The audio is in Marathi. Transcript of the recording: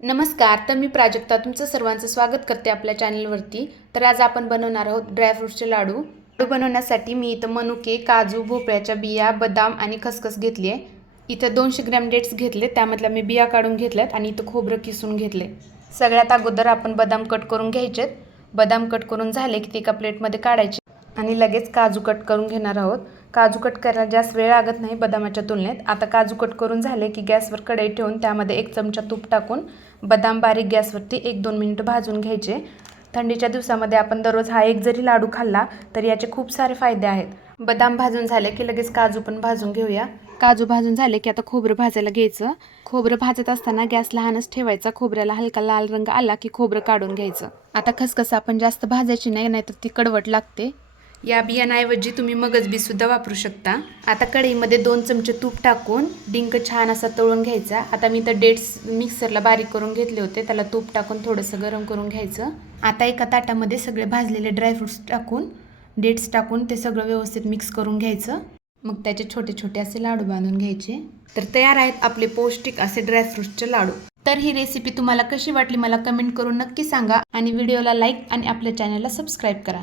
नमस्कार. तर मी प्राजक्ता तुमचं सर्वांचं स्वागत करते आपल्या चॅनलवरती. तर आज आपण बनवणार आहोत ड्रायफ्रूट्सचे लाडू. लाडू बनवण्यासाठी मी इथं मनुके, काजू, भोपळ्याच्या बिया, बदाम आणि खसखस घेतली आहे. इथं 200 ग्रॅम डेट्स घेतले, त्यामधल्या मी बिया काढून घेतल्यात आणि इथं खोबरं किसून घेतले. सगळ्यात अगोदर आपण बदाम कट करून घ्यायचेत. बदाम कट करून झाले की ते एका प्लेटमध्ये काढायचे आणि लगेच काजू कट करून घेणार आहोत. काजू कट करायला जास्त वेळ लागत नाही बदामाच्या तुलनेत. आता काजू कट करून झाले की गॅसवर कढई ठेवून त्यामध्ये 1 चमचा तूप टाकून बदाम बारीक गॅसवरती 1-2 मिनिटं भाजून घ्यायचे. थंडीच्या दिवसामध्ये आपण दररोज हा एक जरी लाडू खाल्ला तर याचे खूप सारे फायदे आहेत. बदाम भाजून झाले की लगेच काजू पण भाजून घेऊया. काजू भाजून झाले की आता खोबरं भाजायला घ्यायचं. खोबरं भाजत असताना गॅस लहानच ठेवायचा. खोबऱ्याला हलका लाल रंग आला की खोबरं काढून घ्यायचं. आता खसखस आपण जास्त भाजायची नाही, नाहीतर ती कडवट लागते. या बियांऐवजी तुम्ही मगज बी सुद्धा वापरू शकता. आता कढईमध्ये 2 चमचे तूप टाकून डिंक छान असा तळून घ्यायचा. आता मी तर डेट्स मिक्सरला बारीक करून घेतले होते, त्याला तूप टाकून थोडंसं गरम करून घ्यायचं. आता एका ताटामध्ये सगळे भाजलेले ड्रायफ्रूट्स टाकून डेट्स टाकून ते सगळं व्यवस्थित मिक्स करून घ्यायचं. मग त्याचे छोटे छोटे असे लाडू बांधून घ्यायचे. तर तयार आहेत आपले पौष्टिक असे ड्रायफ्रूट्सचे लाडू. तर ही रेसिपी तुम्हाला कशी वाटली मला कमेंट करून नक्की सांगा आणि व्हिडिओला लाईक आणि आपल्या चॅनलला सबस्क्राईब करा.